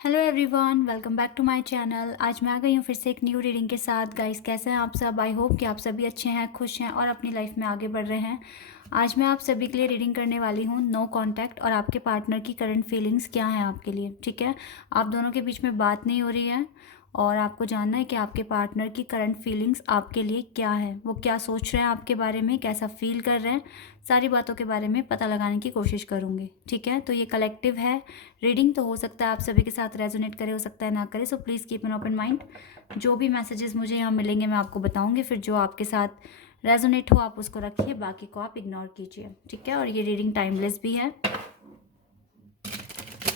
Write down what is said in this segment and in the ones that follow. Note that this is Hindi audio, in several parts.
Hello everyone, welcome back to my channel. आज मैं आ गई हूँ फिर से एक न्यू रीडिंग के साथ। गाइस, कैसे हैं आप सब? आई होप कि आप सभी अच्छे हैं, खुश हैं और अपनी लाइफ में आगे बढ़ रहे हैं। आज मैं आप सभी के लिए रीडिंग करने वाली हूँ नो कांटेक्ट और आपके पार्टनर की करंट फीलिंग्स क्या हैं आपके लिए। ठीक है, आप दोनों के बीच में बात नहीं हो रही है और आपको जानना है कि आपके पार्टनर की करंट फीलिंग्स आपके लिए क्या है, वो क्या सोच रहे हैं आपके बारे में, कैसा फील कर रहे हैं। सारी बातों के बारे में पता लगाने की कोशिश करूँगी। ठीक है, तो ये कलेक्टिव है रीडिंग, तो हो सकता है आप सभी के साथ रेजोनेट करे, हो सकता है ना करे। So please keep an open mind. जो भी मैसेजेस मुझे यहाँ मिलेंगे मैं आपको बताऊँगी, फिर जो आपके साथ रेजोनेट हो आप उसको रखिए, बाकी को आप इग्नोर कीजिए। ठीक है, और ये रीडिंग टाइमलेस भी है।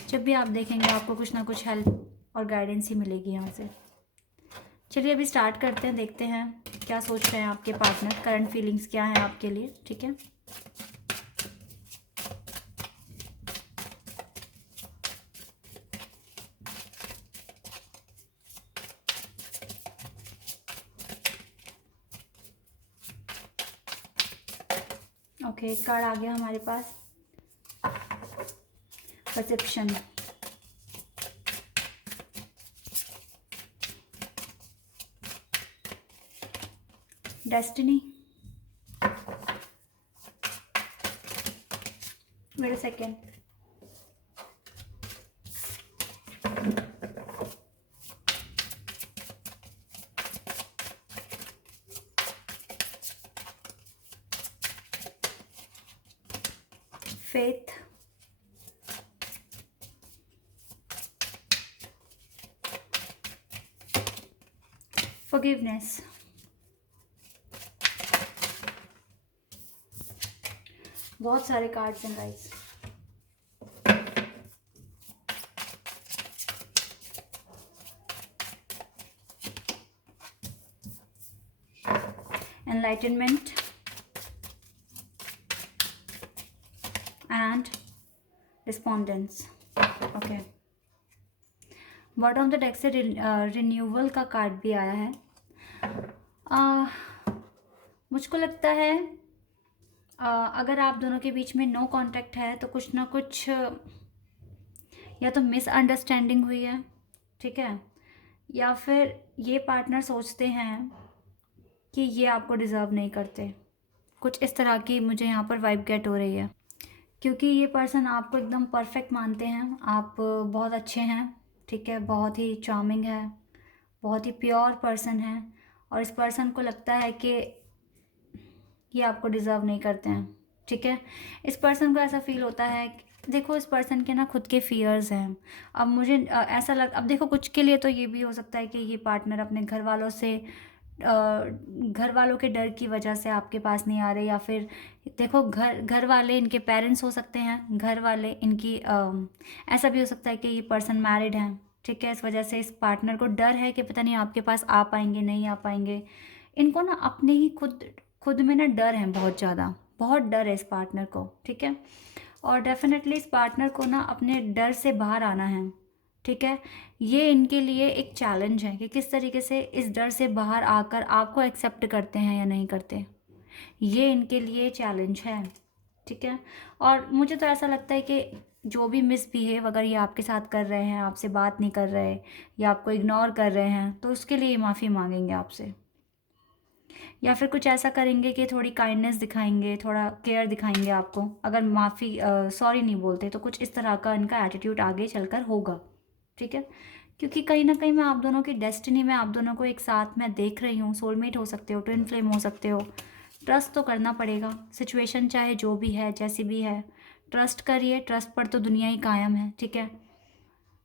जब भी आप देखेंगे आपको कुछ ना कुछ हेल्प और गाइडेंस ही मिलेगी यहाँ से। चलिए अभी स्टार्ट करते हैं, देखते हैं क्या सोच रहे हैं आपके पार्टनर, करंट फीलिंग्स क्या है आपके लिए। ठीक है, ओके, एक कार्ड आ गया हमारे पास, perception. Destiny. Wait a second. Faith. Forgiveness. बहुत सारे कार्ड्स हैं guys. Enlightenment and respondence. Okay, bottom of the deck से रिन्यूअल का कार्ड भी आया है। आ, मुझको लगता है अगर आप दोनों के बीच में नो कांटेक्ट है तो कुछ ना कुछ या तो मिसअंडरस्टैंडिंग हुई है। ठीक है, या फिर ये पार्टनर सोचते हैं कि ये आपको डिज़र्व नहीं करते। कुछ इस तरह की मुझे यहाँ पर वाइब गेट हो रही है, क्योंकि ये पर्सन आपको एकदम परफेक्ट मानते हैं। आप बहुत अच्छे हैं, ठीक है, बहुत ही चार्मिंग है, बहुत ही प्योर पर्सन है। और इस पर्सन को लगता है कि ये आपको डिज़र्व नहीं करते हैं। ठीक है, इस पर्सन को ऐसा फील होता है देखो इस पर्सन के ना खुद के फियर्स हैं। अब मुझे ऐसा लग, अब देखो कुछ के लिए तो ये भी हो सकता है कि ये पार्टनर अपने घर वालों से घर वालों के डर की वजह से आपके पास नहीं आ रहे, या फिर देखो घर वाले इनके पेरेंट्स हो सकते हैं, घर वाले इनकी ऐसा भी हो सकता है कि ये पर्सन मैरिड हैं। ठीक है, इस वजह से इस पार्टनर को डर है कि पता नहीं आपके पास आ पाएंगे नहीं आ पाएंगे। इनको ना अपने ही खुद खुद में ना डर है, बहुत ज़्यादा, बहुत डर है इस पार्टनर को। ठीक है, और डेफिनेटली इस पार्टनर को ना अपने डर से बाहर आना है। ठीक है, ये इनके लिए एक चैलेंज है कि किस तरीके से इस डर से बाहर आकर आपको एक्सेप्ट करते हैं या नहीं करते। ये इनके लिए चैलेंज है। ठीक है, और मुझे तो ऐसा लगता है कि जो भी मिसबिहेव अगर ये आपके साथ कर रहे हैं, आपसे बात नहीं कर रहे या आपको इग्नोर कर रहे हैं, तो उसके लिए माफ़ी मांगेंगे आपसे, या फिर कुछ ऐसा करेंगे कि थोड़ी काइंडनेस दिखाएंगे, थोड़ा केयर दिखाएंगे आपको। अगर माफ़ी सॉरी नहीं बोलते तो कुछ इस तरह का इनका एटीट्यूड आगे चलकर होगा। ठीक है, क्योंकि कहीं ना कहीं मैं आप दोनों की डेस्टिनी में आप दोनों को एक साथ मैं देख रही हूँ। सोलमेट हो सकते हो, ट्विन फ्लेम हो सकते हो। ट्रस्ट तो करना पड़ेगा, सिचुएशन चाहे जो भी है, जैसी भी है, ट्रस्ट करिए। ट्रस्ट पर तो दुनिया ही कायम है। ठीक है,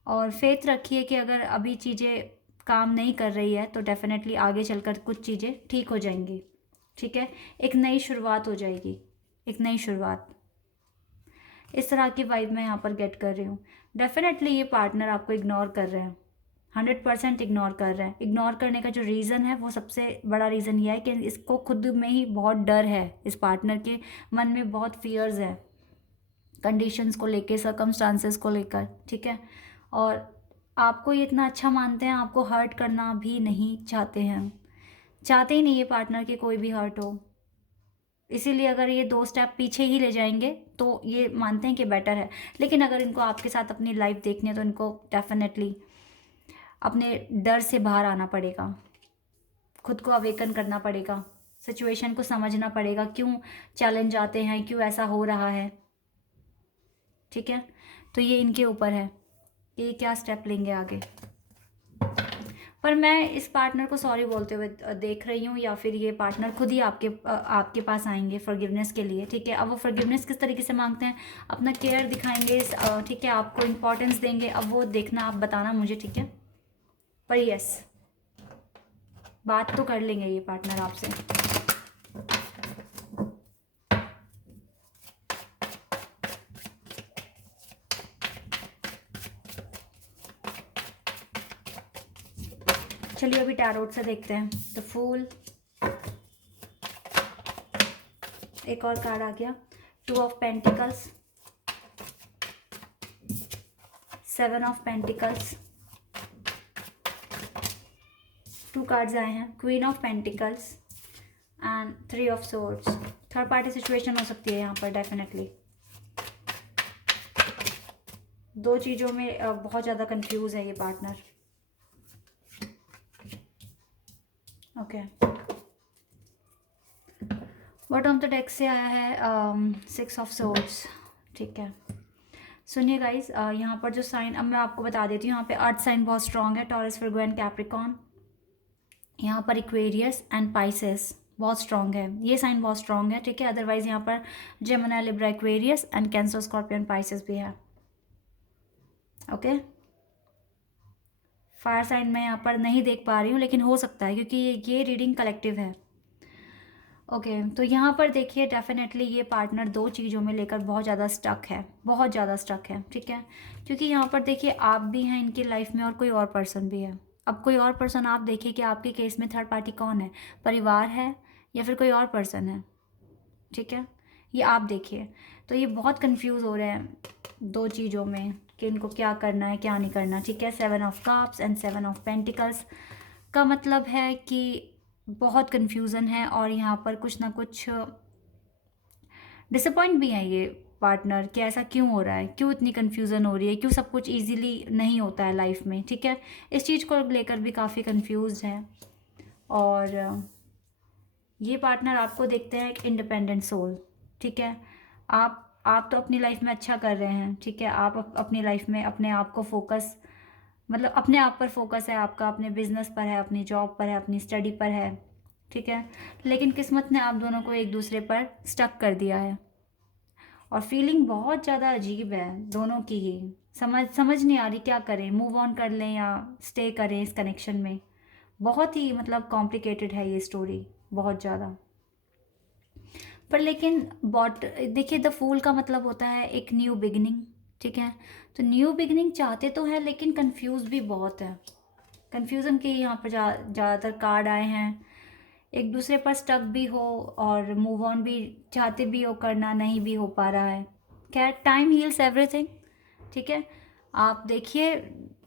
और फेथ रखिए कि अगर अभी चीज़ें काम नहीं कर रही है तो डेफिनेटली आगे चलकर कुछ चीज़ें ठीक हो जाएंगी। ठीक है, एक नई शुरुआत हो जाएगी, एक नई शुरुआत। इस तरह की वाइब मैं यहाँ पर गेट कर रही हूँ। डेफिनेटली ये पार्टनर आपको इग्नोर कर रहे हैं, 100% इग्नोर कर रहे हैं। इग्नोर करने का जो रीज़न है वो सबसे बड़ा रीज़न ये है कि इसको खुद में ही बहुत डर है। इस पार्टनर के मन में बहुत फियर्स है, कंडीशंस को लेके, सर्कमस्टांसेस को लेकर। ठीक है, और आपको ये इतना अच्छा मानते हैं, आपको हर्ट करना भी नहीं चाहते हैं, चाहते ही नहीं ये पार्टनर की कोई भी हर्ट हो। इसीलिए अगर ये 2 स्टेप पीछे ही ले जाएंगे तो ये मानते हैं कि बेटर है। लेकिन अगर इनको आपके साथ अपनी लाइफ देखनी है तो इनको डेफिनेटली अपने डर से बाहर आना पड़ेगा, खुद को अवेकन करना पड़ेगा, सिचुएशन को समझना पड़ेगा, क्यों चैलेंज आते हैं, क्यों ऐसा हो रहा है। ठीक है, तो ये इनके ऊपर है कि ये क्या स्टेप लेंगे आगे। पर मैं इस पार्टनर को सॉरी बोलते हुए देख रही हूँ, या फिर ये पार्टनर खुद ही आपके पास आएंगे फॉरगिवनेस के लिए। ठीक है, अब वो फॉरगिवनेस किस तरीके से मांगते हैं, अपना केयर दिखाएंगे, ठीक है, आपको इम्पोर्टेंस देंगे। अब वो देखना, आप बताना मुझे। ठीक है, पर यस, बात तो कर लेंगे ये पार्टनर आपसे। चलिए अभी टैरोट से देखते हैं। द फूल, एक और कार्ड आ गया, 2 of pentacles, 7 of pentacles, 2 cards आए हैं, queen of pentacles and 3 of swords. Third party situation हो सकती है यहाँ पर डेफिनेटली। 2 चीज़ों में बहुत ज़्यादा कंफ्यूज है ये partner. Okay, bottom of the deck से आया है 6 ऑफ सोर्ड्स। ठीक है, सुनिए गाइस, यहाँ पर जो साइन, अब मैं आपको बता देती हूँ, यहाँ पे अर्थ साइन बहुत स्ट्रांग है, टॉरस, वर्गो एंड कैप्रिकॉन। यहाँ पर एक्वेरियस एंड पाइसेस बहुत स्ट्रांग है, ये साइन बहुत स्ट्रांग है। ठीक है, अदरवाइज यहाँ पर Gemini, Libra, Aquarius and cancer, scorpion, Pisces भी है। ओके, फायर साइन मैं यहाँ पर नहीं देख पा रही हूँ, लेकिन हो सकता है क्योंकि ये रीडिंग कलेक्टिव है। ओके, तो यहाँ पर देखिए डेफिनेटली ये पार्टनर 2 चीज़ों में लेकर बहुत ज़्यादा स्टक है, बहुत ज़्यादा स्टक है। ठीक है, क्योंकि यहाँ पर देखिए आप भी हैं इनकी लाइफ में और कोई और पर्सन भी है। अब कोई और पर्सन, आप देखिए कि आपके केस में थर्ड पार्टी कौन है, परिवार है या फिर कोई और पर्सन है। ठीक है, ये आप देखिए, तो ये बहुत कंफ्यूज हो रहे हैं 2 चीज़ों में कि इनको क्या करना है, क्या नहीं करना। ठीक है, 7 of cups and 7 of pentacles का मतलब है कि बहुत कंफ्यूजन है, और यहाँ पर कुछ ना कुछ डिसअपॉइंट भी है ये पार्टनर कि ऐसा क्यों हो रहा है, क्यों इतनी कंफ्यूजन हो रही है, क्यों सब कुछ इजीली नहीं होता है लाइफ में। ठीक है, इस चीज़ को लेकर भी काफ़ी कंफ्यूज है। और ये पार्टनर आपको देखते हैं एक इंडिपेंडेंट सोल। ठीक है, आप तो अपनी लाइफ में अच्छा कर रहे हैं। ठीक है, आप अपनी लाइफ में अपने आप को फोकस, मतलब अपने आप पर फोकस है आपका, अपने बिजनेस पर है, अपनी जॉब पर है, अपनी स्टडी पर है। ठीक है, लेकिन किस्मत ने आप दोनों को एक दूसरे पर स्टक कर दिया है, और फीलिंग बहुत ज़्यादा अजीब है दोनों की ही। समझ नहीं आ रही क्या करें, मूव ऑन कर लें या स्टे करें इस कनेक्शन में। बहुत ही मतलब कॉम्प्लिकेटेड है ये स्टोरी, बहुत ज़्यादा। पर लेकिन देखिए, द फूल का मतलब होता है एक न्यू बिगिनिंग। ठीक है, तो न्यू बिगिनिंग चाहते तो है, लेकिन कंफ्यूज भी बहुत है। कंफ्यूजन के यहाँ पर ज़्यादातर कार्ड आए हैं, एक दूसरे पर स्टक भी हो और मूव ऑन भी चाहते भी हो करना, नहीं भी हो पा रहा है। खैर, टाइम हील्स एवरीथिंग। ठीक है, आप देखिए,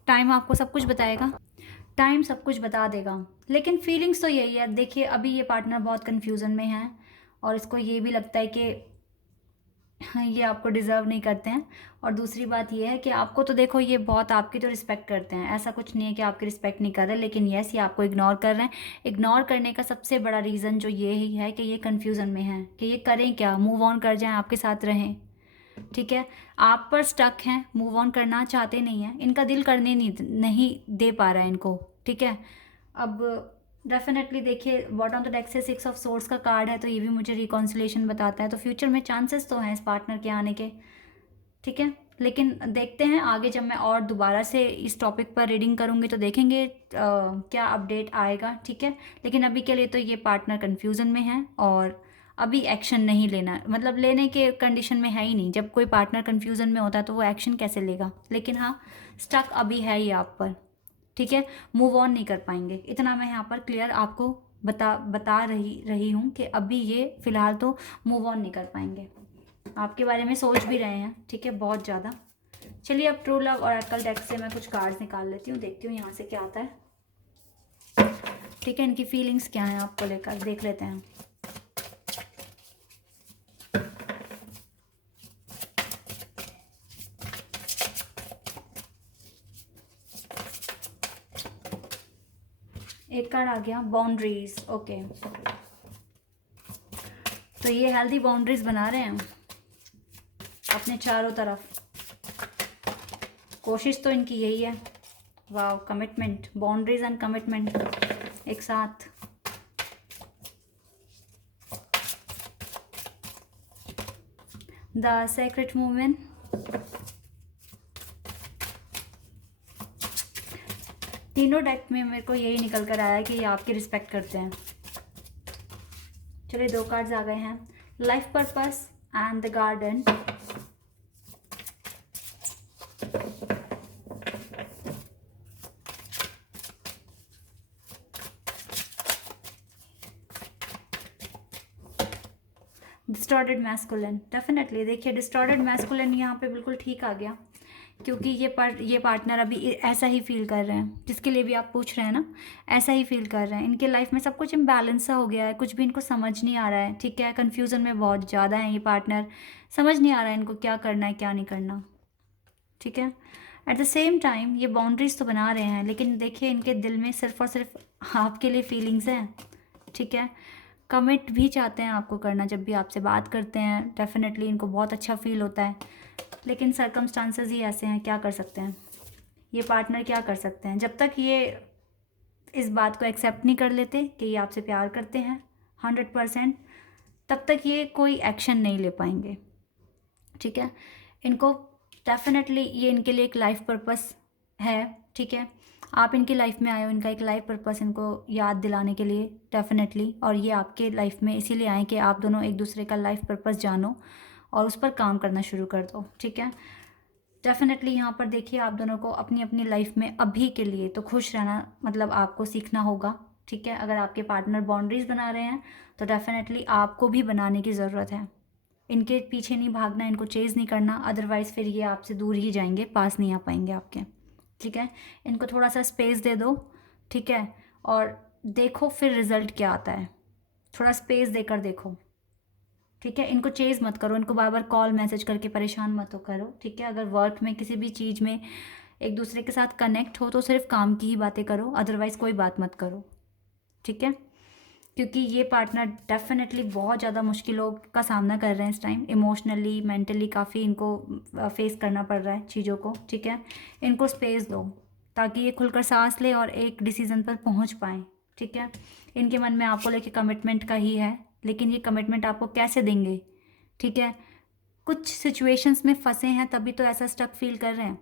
टाइम आपको सब कुछ बताएगा, टाइम सब कुछ बता देगा। लेकिन फीलिंग्स तो यही है। देखिए, अभी ये पार्टनर बहुत कंफ्यूजन में है, और इसको ये भी लगता है कि ये आपको डिज़र्व नहीं करते हैं। और दूसरी बात ये है कि आपको तो देखो, ये बहुत आपकी तो रिस्पेक्ट करते हैं, ऐसा कुछ नहीं है कि आपकी रिस्पेक्ट नहीं कर रहे, लेकिन यस, ये आपको इग्नोर कर रहे हैं। इग्नोर करने का सबसे बड़ा रीज़न जो ये ही है कि ये कन्फ्यूज़न में है कि ये करें क्या, मूव ऑन कर जाएं, आपके साथ रहें। ठीक है, आप पर स्टक हैं, मूव ऑन करना चाहते नहीं हैं, इनका दिल करने नहीं दे पा रहा है इनको। ठीक है, अब डेफिनेटली देखिए, बॉटम ऑफ द डेक से 6 ऑफ सोर्ड्स का कार्ड है, तो ये भी मुझे रिकॉन्सिलेशन बताता है। तो फ्यूचर में चांसेस तो हैं इस पार्टनर के आने के। ठीक है, लेकिन देखते हैं आगे, जब मैं और दोबारा से इस टॉपिक पर रीडिंग करूँगी तो देखेंगे क्या अपडेट आएगा। ठीक है, लेकिन अभी के लिए तो ये पार्टनर कन्फ्यूज़न में है, और अभी एक्शन नहीं लेना, मतलब लेने के कंडीशन में है ही नहीं। जब कोई पार्टनर कन्फ्यूज़न में होता है तो वो एक्शन कैसे लेगा। लेकिन हाँ, स्टक अभी है ही आप पर। ठीक है, मूव ऑन नहीं कर पाएंगे, इतना मैं यहाँ पर क्लियर आपको बता रही हूँ कि अभी ये फ़िलहाल तो मूव ऑन नहीं कर पाएंगे, आपके बारे में सोच भी रहे हैं। ठीक है, बहुत ज़्यादा। चलिए, अब ट्रू लव और अकल डेक से मैं कुछ कार्ड्स निकाल लेती हूँ, देखती हूँ यहाँ से क्या आता है। ठीक है, इनकी फीलिंग्स क्या हैं आपको लेकर, देख लेते हैं। एक कार्ड आ गया बाउंड्रीज। ओके, तो ये हेल्दी बाउंड्रीज बना रहे हैं अपने चारों तरफ, कोशिश तो इनकी यही है। वाह, कमिटमेंट, बाउंड्रीज एंड कमिटमेंट एक साथ। द सेक्रेट वुमन, तीनों डेक में मेरे को यही निकल कर आया कि ये आपकी रिस्पेक्ट करते हैं। चलिए 2 कार्ड्स आ गए हैं, life purpose and the garden. Distorted masculine, definitely देखिए डिस्टॉर्टेड मैस्कुलिन यहाँ पे बिल्कुल ठीक आ गया, क्योंकि ये पार्टनर अभी ऐसा ही फील कर रहे हैं, जिसके लिए भी आप पूछ रहे हैं ना, ऐसा ही फील कर रहे हैं। इनके लाइफ में सब कुछ इम्बैलेंस सा हो गया है, कुछ भी इनको समझ नहीं आ रहा है, ठीक है, कन्फ्यूज़न में बहुत ज़्यादा है ये पार्टनर, समझ नहीं आ रहा है इनको क्या करना है क्या नहीं करना, ठीक है। एट द सेम टाइम ये बाउंड्रीज तो बना रहे हैं, लेकिन देखिए इनके दिल में सिर्फ और सिर्फ आपके लिए फीलिंग्स हैं, ठीक है। कमिट भी चाहते हैं आपको करना, जब भी आपसे बात करते हैं डेफिनेटली इनको बहुत अच्छा फील होता है, लेकिन सर्कमस्टांसेस ही ऐसे हैं, क्या कर सकते हैं ये पार्टनर, क्या कर सकते हैं। जब तक ये इस बात को एक्सेप्ट नहीं कर लेते कि ये आपसे प्यार करते हैं 100%, तब तक ये कोई एक्शन नहीं ले पाएंगे, ठीक है। इनको डेफिनेटली ये इनके लिए एक लाइफ पर्पस है, ठीक है। आप इनकी लाइफ में आए हो, इनका एक लाइफ पर्पस इनको याद दिलाने के लिए डेफिनेटली, और ये आपके लाइफ में इसीलिए आए कि आप दोनों एक दूसरे का लाइफ पर्पस जानो और उस पर काम करना शुरू कर दो, ठीक है। डेफिनेटली यहाँ पर देखिए आप दोनों को अपनी अपनी लाइफ में अभी के लिए तो खुश रहना मतलब आपको सीखना होगा, ठीक है। अगर आपके पार्टनर बाउंड्रीज बना रहे हैं तो डेफिनेटली आपको भी बनाने की ज़रूरत है। इनके पीछे नहीं भागना, इनको चेज़ नहीं करना, अदरवाइज़ फिर ये आपसे दूर ही जाएंगे, पास नहीं आ पाएंगे आपके, ठीक है। इनको थोड़ा सा स्पेस दे दो, ठीक है, और देखो फिर रिज़ल्ट क्या आता है, थोड़ा स्पेस देकर देखो, ठीक है। इनको चेज़ मत करो, इनको बार बार कॉल मैसेज करके परेशान मत करो, ठीक है। अगर वर्क में किसी भी चीज़ में एक दूसरे के साथ कनेक्ट हो तो सिर्फ काम की ही बातें करो, अदरवाइज़ कोई बात मत करो, ठीक है। क्योंकि ये पार्टनर डेफिनेटली बहुत ज़्यादा मुश्किलों का सामना कर रहे हैं इस टाइम, इमोशनली मेंटली काफ़ी इनको फेस करना पड़ रहा है चीज़ों को, ठीक है। इनको स्पेस दो ताकि ये खुलकर सांस ले और एक डिसीज़न पर पहुंच पाएँ, ठीक है। इनके मन में आपको लेके कमिटमेंट का ही है, लेकिन ये कमिटमेंट आपको कैसे देंगे, ठीक है। कुछ सिचुएशंस में फंसे हैं तभी तो ऐसा स्टक फील कर रहे हैं,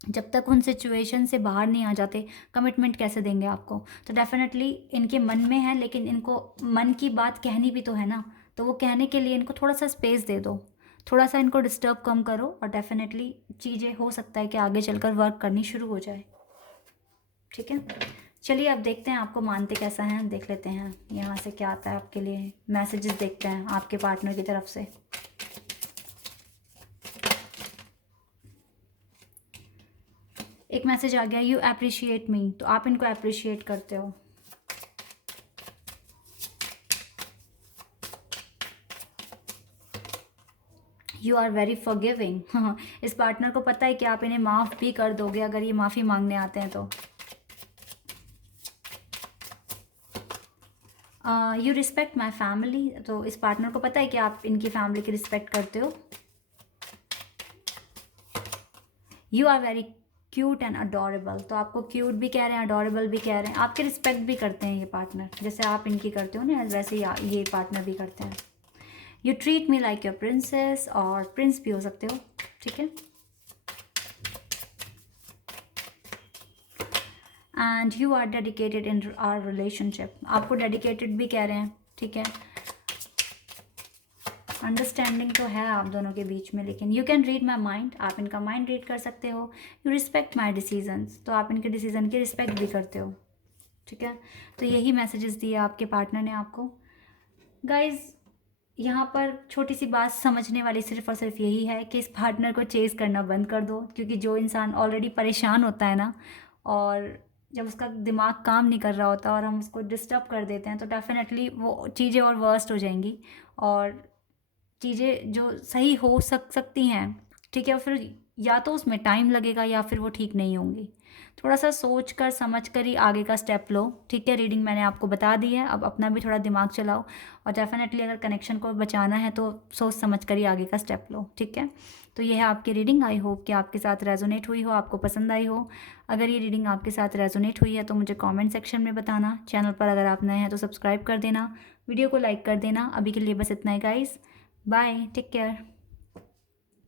जब तक उन सिचुएशन से बाहर नहीं आ जाते कमिटमेंट कैसे देंगे आपको। तो डेफिनेटली इनके मन में है, लेकिन इनको मन की बात कहनी भी तो है ना, तो वो कहने के लिए इनको थोड़ा सा स्पेस दे दो, थोड़ा सा इनको डिस्टर्ब कम करो, और डेफिनेटली चीज़ें हो सकता है कि आगे चलकर वर्क करनी शुरू हो जाए, ठीक है। चलिए अब देखते हैं आपको मानते कैसा हैं, देख लेते हैं यहाँ से क्या आता है आपके लिए, मैसेजेस देखते हैं आपके पार्टनर की तरफ से। एक मैसेज आ गया, यू अप्रिशिएट मी, तो आप इनको अप्रिशिएट करते हो। यू आर वेरी फॉरगिविंग, हाँ, इस पार्टनर को पता है कि आप इन्हें माफ़ भी कर दोगे अगर ये माफ़ी मांगने आते हैं तो। यू रिस्पेक्ट माई फैमिली, तो इस पार्टनर को पता है कि आप इनकी फैमिली की रिस्पेक्ट करते हो। You are very cute and adorable, तो आपको क्यूट भी कह रहे हैं, अडोरेबल भी कह रहे हैं, आपके रिस्पेक्ट भी करते हैं ये पार्टनर, जैसे आप इनकी करते हो ना वैसे ही ये पार्टनर भी करते हैं। You treat me like your princess, और प्रिंस भी हो सकते हो, ठीक है। And you are dedicated in our relationship, आपको डेडिकेटेड भी कह रहे हैं, ठीक है। अंडरस्टैंडिंग तो है आप दोनों के बीच में, लेकिन you can read my mind, आप इनका माइंड रीड कर सकते हो। यू रिस्पेक्ट माई डिसीजंस, तो आप इनके डिसीजन की रिस्पेक्ट भी करते हो, ठीक है। तो यही मैसेजेस दिए आपके पार्टनर ने आपको। गाइज यहाँ पर छोटी सी बात समझने वाली सिर्फ और सिर्फ यही है कि इस पार्टनर को चेज़ करना बंद कर दो, क्योंकि जो इंसान ऑलरेडी परेशान होता है ना, और जब उसका दिमाग काम नहीं कर रहा होता और हम उसको डिस्टर्ब कर देते हैं, तो डेफिनेटली वो चीज़ें और वर्स्ट हो जाएंगी, और चीज़ें जो सही हो सकती हैं, ठीक है, फिर या तो उसमें टाइम लगेगा या फिर वो ठीक नहीं होंगी। थोड़ा सा सोच कर समझ कर ही आगे का स्टेप लो, ठीक है। रीडिंग मैंने आपको बता दी है, अब अपना भी थोड़ा दिमाग चलाओ और डेफिनेटली अगर कनेक्शन को बचाना है तो सोच समझ कर ही आगे का स्टेप लो, ठीक है। तो ये है आपकी रीडिंग। आई होप कि आपके साथ रेजोनेट हुई हो, आपको पसंद आई हो। अगर ये रीडिंग आपके साथ रेजोनेट हुई है तो मुझे कमेंट सेक्शन में बताना। चैनल पर अगर आप नए हैं तो सब्सक्राइब कर देना, वीडियो को लाइक कर देना। अभी के लिए बस इतना ही गाइस, बाय, टेक केयर।